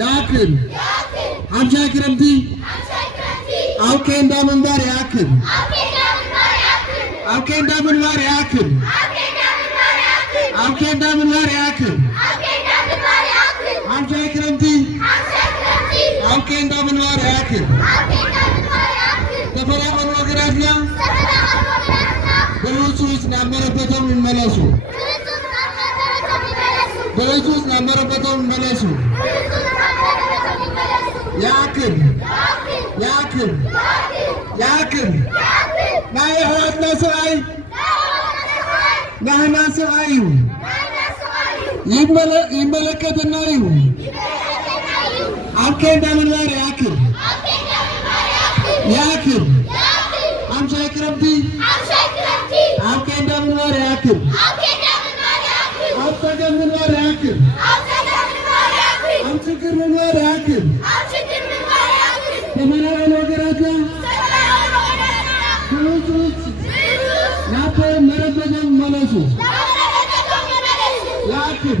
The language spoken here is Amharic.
ያክል አምሻ ክረምቲ አውኬ እንዳመንባር ያክል አውኬ እንዳመንባር ያክል አውኬ እንዳመንባር ያክል አምሻ ክረምቲ አውኬ እንዳመንባር ያክል ተፈራቀሉ ወገራትና በኢየሱስ ናመረበተው ይመለሱ በኢየሱስ ናመረበተው ይመለሱ ያክል ናይ ሕዋትና ሰብኣይ ናህና ሰብኣይ እዩ ይመለከተና እዩ ኣብ ኬንዳ ምንባር ያክል ኣምሻይ ክረምቲ ኣብ ኬንዳ ምንባር ያክል ኣብ ፀገም ምንባር ያክል ኣብ ችግር ምንባር ያክል ተፈናቀሉ ወገናትና በኢየሱስ ናተ መረበተው ይመለሱ ያክል